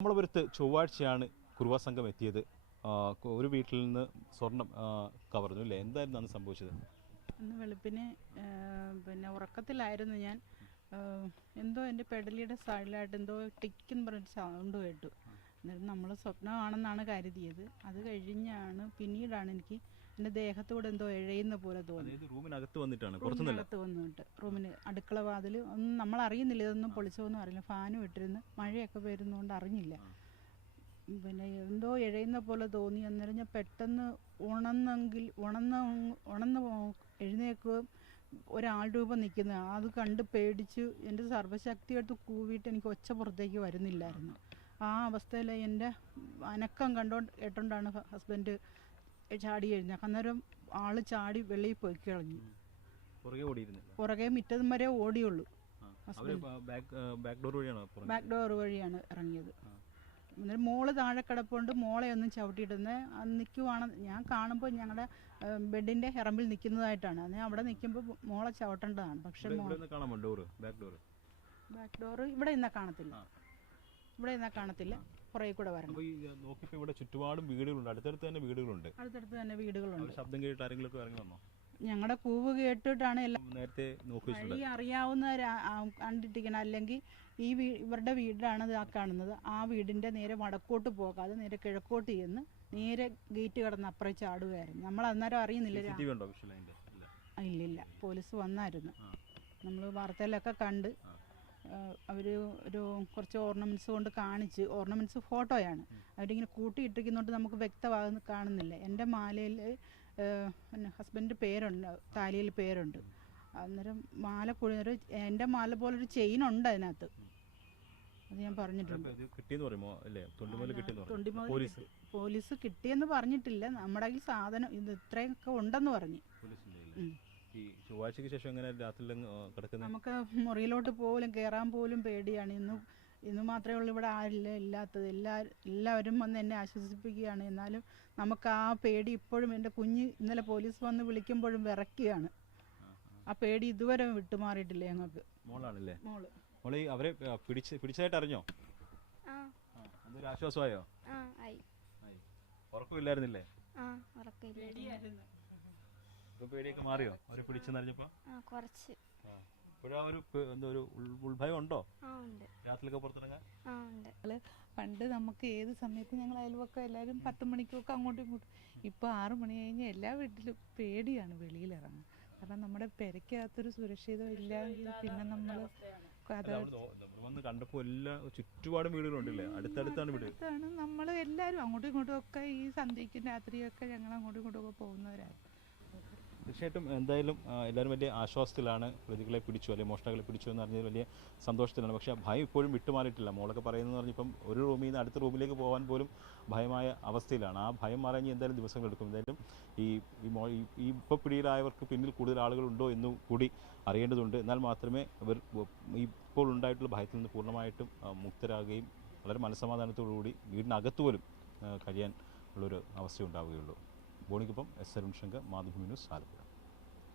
നമ്മളപുരത്ത് ചൊവ്വാഴ്ചയാണ് കുറുവാ സംഘം എത്തിയത്. ഒരു വീട്ടിൽ നിന്ന് സ്വർണം കവർന്നു അല്ലേ? എന്തായിരുന്നു അന്ന് സംഭവിച്ചത്? അന്ന് വെളുപ്പിന് പിന്നെ ഉറക്കത്തിലായിരുന്നു ഞാൻ. എന്തോ എന്റെ പെടലിയുടെ സൈഡിലായിട്ട് എന്തോ ടിക്കെന്ന് പറഞ്ഞിട്ട് സൗണ്ട് കേട്ടു. എന്നിട്ട് നമ്മൾ സ്വപ്നമാണെന്നാണ് കരുതിയത്. അത് കഴിഞ്ഞാണ് പിന്നീടാണ് എനിക്ക് എന്റെ ദേഹത്തൂടെ എന്തോ എഴയുന്ന പോലെ തോന്നി. റൂമിനകത്ത് വന്നിട്ടാണ് റൂമിനകത്ത് വന്നിട്ട്. റൂമിന് അടുക്കള വാതിൽ ഒന്നും നമ്മൾ അറിയുന്നില്ല ഇതൊന്നും പൊളിച്ചോന്നും അറിയില്ല. ഫാനും ഇട്ടിരുന്ന് മഴയൊക്കെ വരുന്നതുകൊണ്ട് അറിഞ്ഞില്ല. പിന്നെ എന്തോ എഴയുന്ന പോലെ തോന്നി. അന്നേരം ഞാൻ പെട്ടെന്ന് ഉണന്നെങ്കിൽ ഉണന്ന ഉണന്ന് എഴുന്നേക്കുകയും ഒരാൾ രൂപം നിൽക്കുന്ന. അത് കണ്ട് പേടിച്ച് എന്റെ സർവശക്തി എടുത്ത് കൂവിയിട്ട് എനിക്ക് ഒച്ച പുറത്തേക്ക് വരുന്നില്ലായിരുന്നു. ആ അവസ്ഥയിൽ എന്റെ അനക്കം കണ്ടോണ്ട് കേട്ടോണ്ടാണ് ഹസ്ബൻഡ് ചാടി കഴിഞ്ഞ അന്നേരം ആൾ ചാടി വെളിയിൽ പോയി കളഞ്ഞു. പുറകെ മുറ്റം മിറ്റതും വരെ ഓടിയുള്ളൂ. ബാക്ക് ഡോർ വഴിയാണോ ഇറങ്ങിയത്. എന്നിട്ട് മോൾ താഴെ കിടപ്പുണ്ട്. മോളെ ഒന്നും ചവിട്ടിയിടുന്നത് നിൽക്കുവാണ് ഞാൻ കാണുമ്പോൾ ഞങ്ങളുടെ ബെഡിന്റെ ഹെറമ്പിൽ നിൽക്കുന്നതായിട്ടാണ് അന്ന് അവിടെ നിൽക്കുമ്പോൾ മോളെ ചവിട്ടേണ്ടതാണ്. പക്ഷെ ബാക്ക് ഡോർ ഇവിടെ ഇന്ന കാണത്തില്ല. ഇവിടെ നിന്നാ കാണത്തില്ല. കുറേ കൂടെ വരണം. അപ്പോൾ ഈ നോക്കിയപ്പോൾ ഇവിടെ ചുറ്റുപാടും വീടുകളുണ്ട്. അടുത്തടുത്ത് തന്നെ വീടുകളുണ്ട്. അടുത്തടുത്ത് തന്നെ വീടുകളുണ്ട്. ശബ്ദം കേട്ട് ആരെങ്കിലും ഒക്കെ ഇറങ്ങി വന്നോ? ഞങ്ങളുടെ കൂവ് കേട്ടിട്ടാണ് എല്ലാം നേരത്തെ നോക്കി അറിയാവുന്ന വഴി അറിയാവുന്നവരാ ആ, കണ്ടിട്ടിരിക്കണം. അല്ലെങ്കിൽ ഈ വീ ഇവരുടെ വീടാണ് ആ കാണുന്നത്. ആ വീടിന്റെ നേരെ വടക്കോട്ട് പോകാതെ നേരെ കിഴക്കോട്ട് ചെന്ന് നേരെ ഗേറ്റ് കടന്ന് അപ്പുറം ചാടുകയായിരുന്നു. നമ്മൾ അന്നേരം അറിയുന്നില്ല. ഇല്ലില്ല. പോലീസ് വന്നായിരുന്നു. നമ്മൾ വാർത്തയിലൊക്കെ കണ്ട്. അവർ ഒരു കുറച്ച് ഓർണമെന്റ്സ് കൊണ്ട് കാണിച്ച് ഓർണമെന്റ്സ് ഫോട്ടോയാണ്. അവരിങ്ങനെ കൂട്ടിയിട്ടിരിക്കുന്നതുകൊണ്ട് നമുക്ക് വ്യക്തമാകുന്ന കാണുന്നില്ല. എന്റെ മാലയിൽ പിന്നെ ഹസ്ബൻഡ് പേരുണ്ട് താലിയിൽ പേരുണ്ട്. അന്നേരം മാല കുഴിഞ്ഞൊരു എന്റെ മാല പോലൊരു ചെയിൻ ഉണ്ട് അതിനകത്ത്. അത് ഞാൻ പറഞ്ഞിട്ടുണ്ട്. പോലീസ്. പോലീസ് കിട്ടിയെന്ന് പറഞ്ഞിട്ടില്ല. നമ്മുടെ കയ്യിൽ സാധനം ഇത് ഇത്രയൊക്കെ ഉണ്ടെന്ന് പറഞ്ഞു. ഈ ചൊവ്വാഴ്ചക്ക് ശേഷം എങ്ങനെ രാത്രി കിടക്കുന്നത് നമുക്ക് മുറിയിലോട്ട് പോലും കയറാൻ പോലും പേടിയാണ്. ഇന്ന് ഇന്ന് മാത്രമേ ഉള്ളൂ ഇവിടെ ആരില്ല ഇല്ലാത്തത്. എല്ലാ എല്ലാവരും വന്ന് എന്നെ ആശ്വസിപ്പിക്കുകയാണ്. എന്നാലും നമുക്ക് ആ പേടി ഇപ്പോഴും എന്റെ കുഞ്ഞ് ഇന്നലെ പോലീസ് വന്ന് വിളിക്കുമ്പോഴും വിറക്കുകയാണ് ആ പേടി ഇതുവരെ വിട്ടുമാറിയിട്ടില്ല ഞങ്ങൾക്ക്. മോളാണല്ലേ? മോൾ. മോളെ അവരെ പിടിച്ച് പിടിച്ചതായിട്ട് അറിഞ്ഞോ? ആശ്വാസമായോ? ആ ആയി. ആയി. ഉറക്കമില്ലായിരുന്നില്ലേ? ആ ഉറക്കമില്ല ഇപ്പൊ പേടിയൊക്കെ മാറിയോ? അവരെ പിടിച്ചെന്നറിഞ്ഞപ്പോ? ആ കുറച്ച്. ഇപ്പോഴാ ഒരു പേ- എന്തോ ഒരു ഉൾ- ഉൾഭയം ഉണ്ടോ ആ ഉണ്ട്. രാത്രിയൊക്കെ പുറത്തിറങ്ങാൻ? ആ ഉണ്ട്. ഞങ്ങൾ പണ്ട് നമുക്ക് ഏത് സമയത്ത് ഞങ്ങൾ അയൽവക്കം എല്ലാവരും പത്ത് മണിക്കൊക്കെ അങ്ങോട്ടും ഇങ്ങോട്ടും. ഇപ്പോൾ ആറു മണി കഴിഞ്ഞ് എല്ലാ വീട്ടിലും പേടിയാണ് വെളിയിലിറങ്ങാൻ. കാരണം നമ്മുടെ പെരയ്ക്കകത്തൊരു സുരക്ഷിതം ഇല്ലെങ്കിൽ പിന്നെ നമ്മൾ അത് അവിടെ നോ- നമ്മൾ വന്ന് കണ്ടപ്പോ എല്ലാ ചുറ്റുപാടും വീടുകളുണ്ടല്ലേ അടുത്തടുത്താണ് വീട്. അടുത്താണ് നമ്മൾ എല്ലാരും അങ്ങോട്ടും ഇങ്ങോട്ടും ഒക്കെ ഈ സന്ധ്യയ്ക്കും രാത്രിയൊക്കെ ഞങ്ങൾ അങ്ങോട്ടും ഇങ്ങോട്ടും ഒക്കെ പോകുന്നവരാണ് തീർച്ചയായിട്ടും എന്തായാലും എല്ലാവരും വലിയ ആശ്വാസത്തിലാണ് പ്രതികളെ പിടിച്ചു അല്ലെങ്കിൽ മോഷണകളെ പിടിച്ചു എന്ന് പറഞ്ഞത് വലിയ സന്തോഷത്തിലാണ്. പക്ഷേ ഭയം ഇപ്പോഴും വിട്ടുമാറിയിട്ടില്ല. മോളൊക്കെ പറയുന്നത് പറഞ്ഞിപ്പം ഒരു റൂമിൽ നിന്ന് അടുത്ത റൂമിലേക്ക് പോകാൻ പോലും ഭയമായ അവസ്ഥയിലാണ്. ആ ഭയം മാറാൻ എന്തായാലും ദിവസങ്ങൾ എടുക്കും. എന്തായാലും ഈ ഈ മോ ഈ- ഇപ്പോൾ പിടിയിലായവർക്ക് പിന്നിൽ കൂടുതൽ ആളുകളുണ്ടോ എന്നും കൂടി അറിയേണ്ടതുണ്ട്. എന്നാൽ മാത്രമേ ഇവർ ഇപ്പോൾ ഉണ്ടായിട്ടുള്ള ഭയത്തിൽ നിന്ന് പൂർണമായിട്ടും മുക്തരാകുകയും വളരെ മനസ്സമാധാനത്തോടുകൂടി വീടിനകത്ത് പോലും കഴിയാൻ ഉള്ളൊരു അവസ്ഥ ഉണ്ടാവുകയുള്ളൂ. ബോണിക്കൊപ്പം എസ് അരുൺ ശങ്കർ മാതൃഭൂമി ന്യൂസ് ആലപ്പുഴ